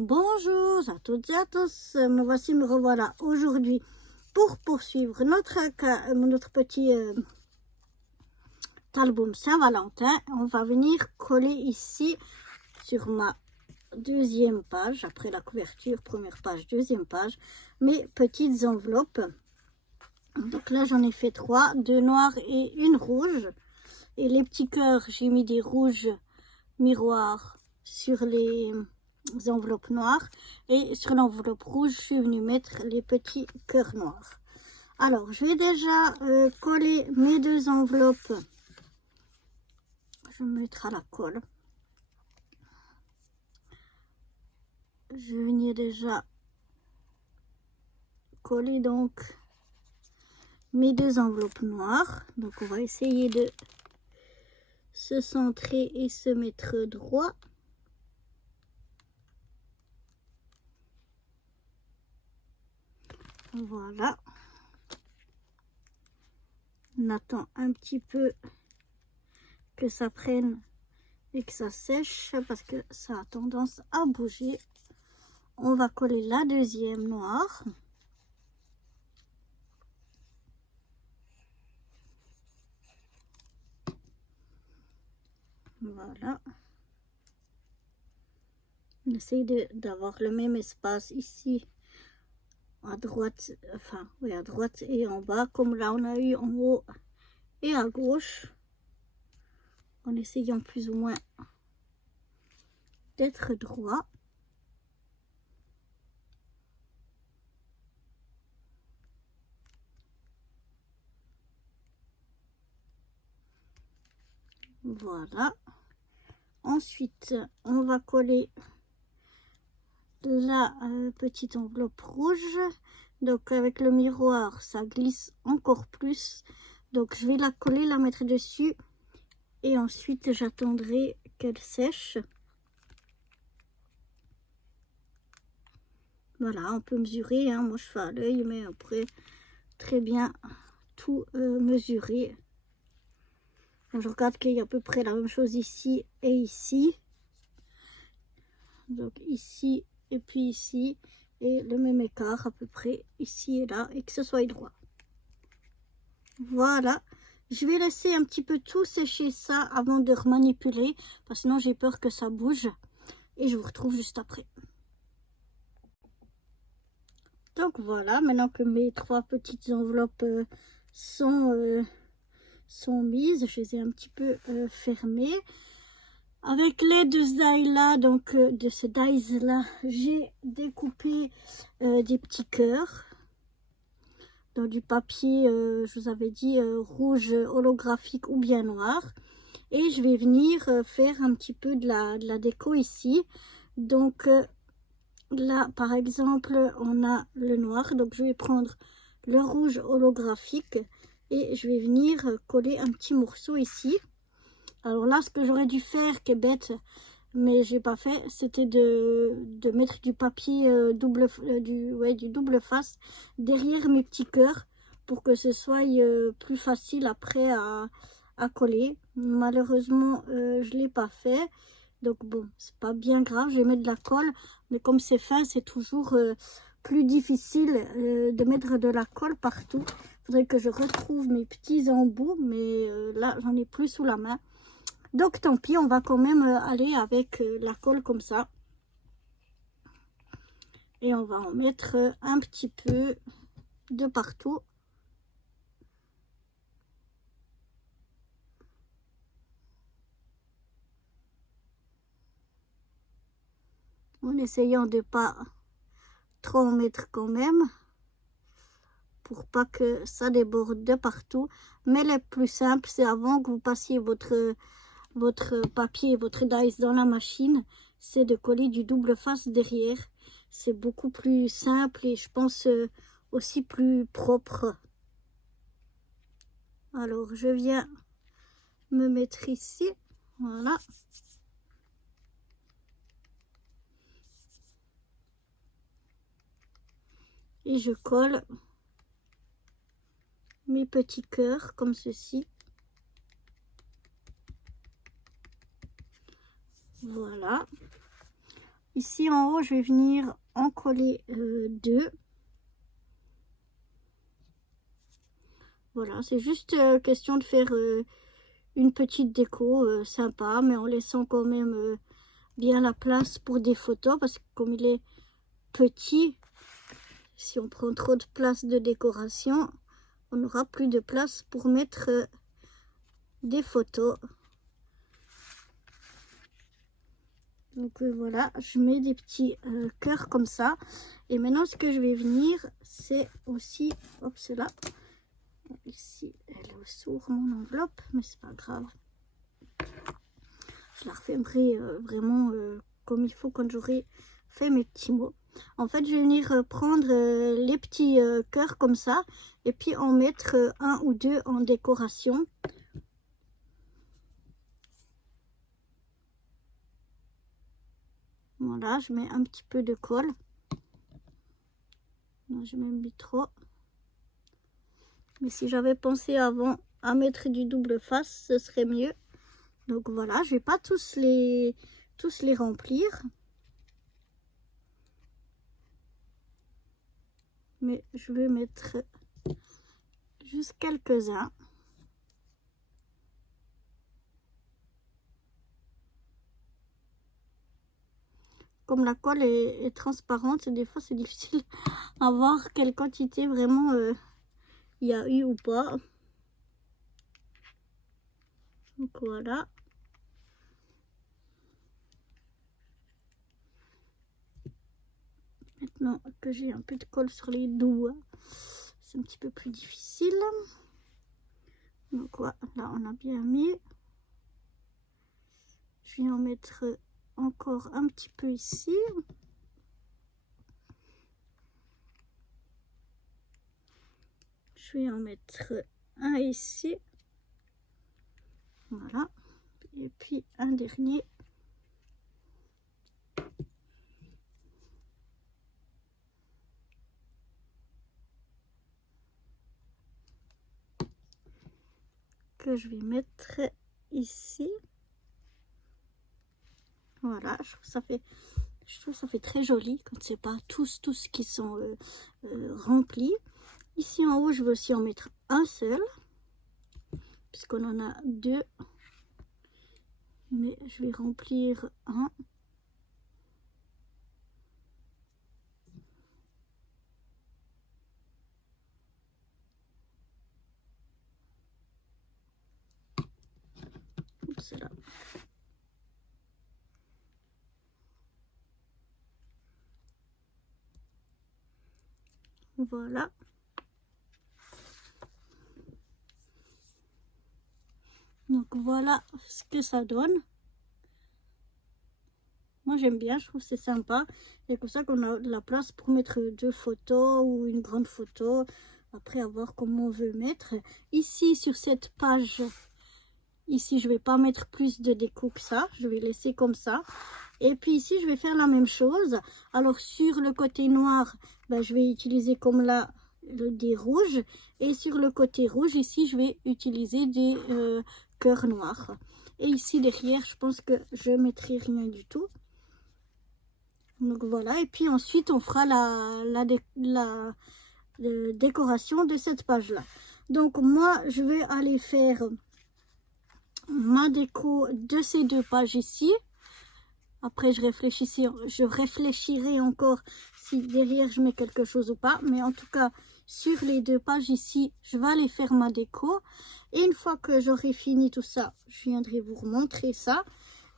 Bonjour à toutes et à tous, me revoilà aujourd'hui pour poursuivre notre petit album Saint-Valentin. On va venir coller ici sur ma deuxième page, après la couverture, première page, deuxième page, mes petites enveloppes. Donc là j'en ai fait 3, 2 noires et une rouge. Et les petits cœurs, j'ai mis des rouges miroirs sur les enveloppes noires, et sur l'enveloppe rouge je suis venue mettre les petits cœurs noirs. Alors je vais déjà coller mes deux enveloppes. Je vais mettre à la colle. Je venais déjà coller donc mes deux enveloppes noires. Donc on va essayer de se centrer et se mettre droit. Voilà. On attend un petit peu que ça prenne et que ça sèche parce que ça a tendance à bouger. On va coller la deuxième noire. Voilà. On essaye d'avoir le même espace ici à droite, enfin oui, à droite et en bas, comme là on a eu en haut et à gauche, en essayant plus ou moins d'être droit. Voilà. Ensuite, on va coller la petite enveloppe rouge. Donc avec le miroir, ça glisse encore plus. Donc je vais la coller, la mettre dessus. Et ensuite, j'attendrai qu'elle sèche. Voilà, on peut mesurer. Hein. Moi, je fais à l'œil, mais après, très bien tout mesurer. Je regarde qu'il y a à peu près la même chose ici et ici. Donc ici et puis ici. Et le même écart à peu près ici et là. Et que ce soit droit. Voilà. Je vais laisser un petit peu tout sécher ça avant de remanipuler. Parce que sinon j'ai peur que ça bouge. Et je vous retrouve juste après. Donc voilà, maintenant que mes 3 petites enveloppes sont mises, je les ai un petit peu fermées. Avec l'aide de ce die là, donc de ce dies là, j'ai découpé des petits cœurs dans du papier, je vous avais dit, rouge holographique ou bien noir. Et je vais venir faire un petit peu de la déco ici. Donc là, par exemple, on a le noir. Donc je vais prendre le rouge holographique et je vais venir coller un petit morceau ici. Alors là, ce que j'aurais dû faire, qui est bête, mais j'ai pas fait, c'était de mettre du papier du double face derrière mes petits cœurs pour que ce soit plus facile après à coller. Malheureusement, je l'ai pas fait. Donc bon, c'est pas bien grave, je vais mettre de la colle, mais comme c'est fin, c'est toujours plus difficile de mettre de la colle partout. Il faudrait que je retrouve mes petits embouts, mais là, j'en ai plus sous la main. Donc tant pis, on va quand même aller avec la colle comme ça. Et on va en mettre un petit peu de partout. En essayant de pas trop en mettre quand même. Pour pas que ça déborde de partout. Mais le plus simple, c'est avant que vous passiez votre papier, votre dies dans la machine, c'est de coller du double face derrière. C'est beaucoup plus simple et je pense aussi plus propre. Alors je viens me mettre ici, voilà. Et je colle mes petits cœurs comme ceci. Voilà. Ici en haut, je vais venir en coller 2. Voilà, c'est juste question de faire une petite déco sympa, mais en laissant quand même bien la place pour des photos, parce que comme il est petit, si on prend trop de place de décoration, on n'aura plus de place pour mettre des photos. Donc voilà, je mets des petits cœurs comme ça. Et maintenant, ce que je vais venir, c'est aussi, hop, c'est là. Ici, elle est sur mon enveloppe, mais c'est pas grave. Je la refermerai vraiment comme il faut quand j'aurai fait mes petits mots. En fait, je vais venir prendre les petits cœurs comme ça et puis en mettre un ou deux en décoration. Voilà, je mets un petit peu de colle. Non, je mets mis trop. Mais si j'avais pensé avant à mettre du double face, ce serait mieux. Donc voilà, je vais pas tous les remplir. Mais je vais mettre juste quelques-uns. Comme la colle est transparente, des fois c'est difficile à voir quelle quantité vraiment il y a eu ou pas. Donc voilà. Maintenant que j'ai un peu de colle sur les doigts, c'est un petit peu plus difficile. Donc voilà, là on a bien mis. Je vais en mettre encore un petit peu ici. Je vais en mettre un ici. Voilà. Et puis un dernier. Que je vais mettre ici. Voilà, je trouve ça fait très joli quand c'est pas tous qui sont remplis. Ici en haut, je vais aussi en mettre un seul, puisqu'on en a deux. Mais je vais remplir un. C'est là. Voilà. Donc voilà ce que ça donne. Moi j'aime bien, je trouve que c'est sympa. Et comme ça qu'on a de la place pour mettre deux photos ou une grande photo. Après, à voir comment on veut mettre. Ici sur cette page, ici je vais pas mettre plus de déco que ça. Je vais laisser comme ça. Et puis ici je vais faire la même chose. Alors sur le côté noir, ben, je vais utiliser comme là des rouges. Et sur le côté rouge, ici je vais utiliser des cœurs noirs. Et ici derrière, je pense que je mettrai rien du tout. Donc voilà, et puis ensuite on fera la décoration de cette page là. Donc moi je vais aller faire ma déco de ces deux pages ici. Après je réfléchirai encore si derrière je mets quelque chose ou pas, mais en tout cas sur les deux pages ici je vais aller faire ma déco. Et une fois que j'aurai fini tout ça, je viendrai vous remontrer ça.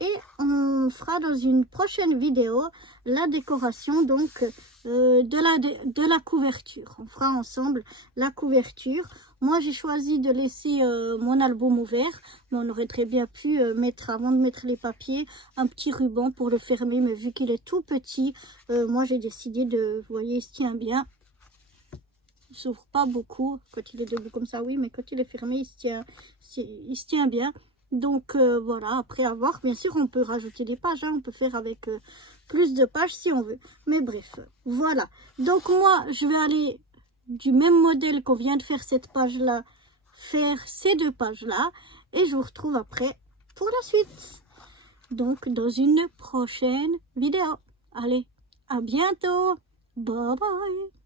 Et on fera dans une prochaine vidéo la décoration donc de la couverture. On fera ensemble la couverture. Moi j'ai choisi de laisser mon album ouvert, mais on aurait très bien pu mettre, avant de mettre les papiers, un petit ruban pour le fermer. Mais vu qu'il est tout petit, moi j'ai décidé de, vous voyez, il se tient bien. Il s'ouvre pas beaucoup quand il est debout comme ça, oui, mais quand il est fermé, il se tient bien. Donc voilà, après avoir, bien sûr, on peut rajouter des pages, hein, on peut faire avec plus de pages si on veut. Mais bref, voilà. Donc moi, je vais aller du même modèle qu'on vient de faire cette page-là, faire ces deux pages-là. Et je vous retrouve après pour la suite. Donc dans une prochaine vidéo. Allez, à bientôt. Bye bye.